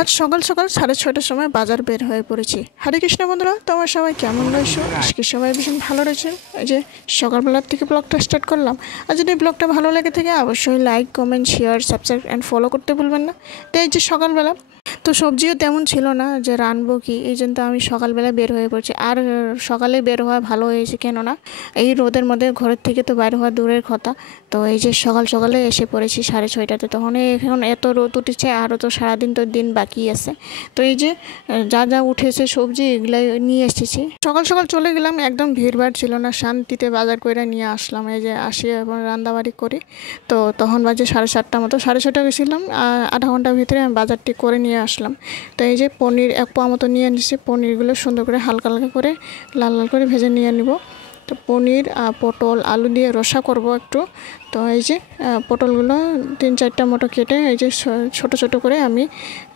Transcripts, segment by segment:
আজ সকাল সকাল 6:30টার সময় বাজার বের হয়ে পড়েছি। হরে কৃষ্ণ বন্ধুরা, তোমার সবাই কেমন রয়েছো? আজকে সবাই ভীষণ ভালো রয়েছে। এই যে সকালবেলার থেকে ব্লগটা স্টার্ট করলাম। আর যদি ব্লগটা ভালো লেগে থাকে অবশ্যই like, comment, share, subscribe and follow করতে ভুলবেন না। তো এই যে সকালবেলা তো সবজিও তেমন ছিল না যে রানবো কি, এই জন্য তো আমি সকালবেলা বের হয়ে পড়ছি। আর সকালে বের হওয়া ভালো হয়েছে, কেননা এই রোদের মধ্যে ঘরের থেকে তো বাইরে হওয়া দূরের কথা। তো এই যে সকাল সকালে এসে পড়েছি 6:30টাতে, তখন এখন এত রোদ উঠেছে, আরও তো সারাদিন তো দিন বাকি আছে। তো এই যে যা যা উঠেছে সবজি এগুলাই নিয়ে এসেছি। সকাল সকাল চলে গেলাম, একদম ভিড়ভাড় ছিল না, শান্তিতে বাজার করে নিয়ে আসলাম। এই যে আসি এবং রান্নাবাড়ি করি। তো তখন বাজে 7:30 মতো, 6:30 গেছিলাম। আধা ঘন্টার ভিতরে আমি বাজারটি করে নিয়ে আসলাম। তো এই যে পনির 1 পা মতো নিয়ে নিচ্ছি। পনিরগুলো সুন্দর করে হালকা হালকা করে লাল লাল করে ভেজে নিয়ে নিব। তো পনির পটল আলু দিয়ে রসা করব একটু। তো এই যে পটলগুলো 3-4টা মতো কেটে এই যে ছোট ছোট করে আমি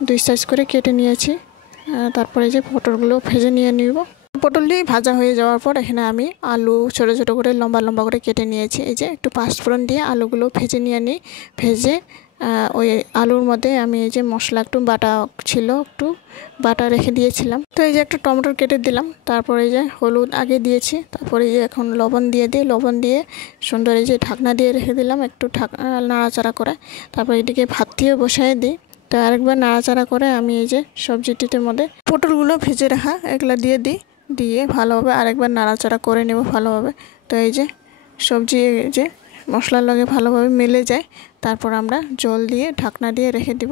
2 সাইজ করে কেটে নিয়েছি। তারপরে এই যে পটলগুলো ভেজে নিয়ে নিব। পটলটি ভাজা হয়ে যাওয়ার পর এখানে আমি আলু ছোট ছোট করে লম্বা লম্বা করে কেটে নিয়েছি। এই যে একটু পাঁচফোড়ন দিয়ে আলুগুলো ভেজে নিয়ে নিই। ভেজে ওই আলুর মধ্যে আমি এই যে মশলা একটু বাটা ছিল, একটু বাটা রেখে দিয়েছিলাম। তো এই যে একটা টমেটো কেটে দিলাম। তারপরে এই যে হলুদ আগে দিয়েছি। তারপরে এই যে এখন লবণ দিয়ে দিই। লবণ দিয়ে সুন্দর এই যে ঢাকনা দিয়ে রেখে দিলাম, একটু নাড়াচাড়া করে। তারপরে এদিকে ভাত দিয়ে বসাই দিই। তো আরেকবার নাড়াচাড়া করে আমি এই যে সবজিটির মধ্যে পটলগুলো ভেজে রাখা এগুলা দিয়ে দিই। দিয়ে ভালোভাবে আরেকবার নাড়াচাড়া করে নেব ভালোভাবে। তো এই যে সবজি যে মশলার লগে ভালোভাবে মিলে যায়, তারপর আমরা জল দিয়ে ঢাকনা দিয়ে রেখে দিব।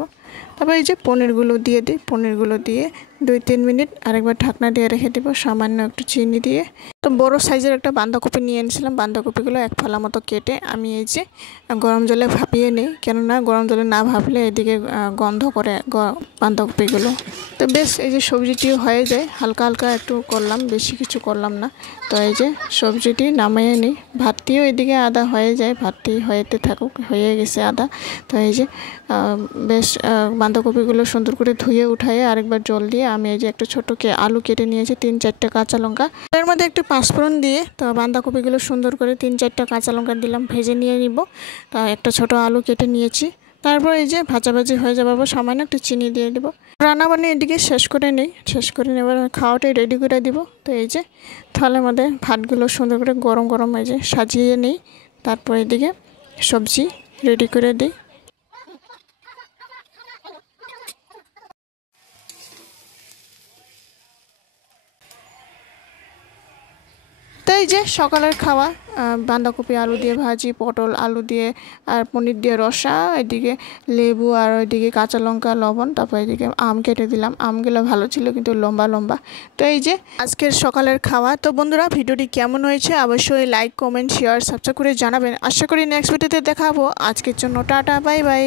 তারপর এই যে পনিরগুলো দিয়ে দিই। পনিরগুলো দিয়ে 2-3 মিনিট আরেকবার ঢাকনা দিয়ে রেখে দিব, সামান্য একটু চিনি দিয়ে। তো বড় সাইজের একটা বাঁধাকপি নিয়ে এনেছিলাম। বাঁধাকপিগুলো 1 ফালা মতো কেটে আমি এই যে গরম জলে ভাপিয়ে নিই, কেননা গরম জলে না ভাপলে এদিকে গন্ধ করে বাঁধাকপিগুলো। তো বেশ এই যে সবজিটিও হয়ে যায়, হালকা হালকা একটু করলাম, বেশি কিছু করলাম না। তো এই যে সবজিটি নামিয়ে নিই। ভাতটিও এদিকে আদা হয়ে যায়, ভাতটি হয়েতে থাকুক, হয়ে গেছে আদা। তো এই যে বেশ বাঁধাকপিগুলো সুন্দর করে ধুয়ে উঠায়ে আরেকবার জল দিয়ে আমি এই যে একটা ছোটোকে আলু কেটে নিয়েছি, 3-4টা কাঁচা লঙ্কা এর মধ্যে একটু পাঁচফোড়ন দিয়ে তো বাঁধাকপিগুলো সুন্দর করে 3-4টা কাঁচা লঙ্কা দিলাম, ভেজে নিয়ে নিব। তা একটা ছোট আলু কেটে নিয়েছি। তারপর এই যে ভাজাভাজি হয়ে যাবার পর সামান্য একটু চিনি দিয়ে দেবো। রান্না বান্না এদিকে শেষ করে নেই, শেষ করে নেবার খাওয়াটাই রেডি করে দিব। তো এই যে থালের মধ্যে ভাতগুলো সুন্দর করে গরম গরম এই যে সাজিয়ে নিই। তারপর এদিকে সবজি রেডি করে দিই। তো এই যে সকালের খাওয়া, বাঁধাকপি আলু দিয়ে ভাজি, পটল আলু দিয়ে আর পনির দিয়ে রসা, এদিকে লেবু আর ওইদিকে কাঁচা লঙ্কা লবণ, তারপর এদিকে আম কেটে দিলাম। আমগুলো ভালো ছিল কিন্তু লম্বা লম্বা। তো এই যে আজকের সকালের খাওয়া। তো বন্ধুরা, ভিডিওটি কেমন হয়েছে অবশ্যই লাইক, কমেন্ট, শেয়ার, সাবস্ক্রাইব করে জানাবেন। আশা করি নেক্সট ভিডিওতে দেখাবো। আজকের জন্য টাটা, বাই বাই।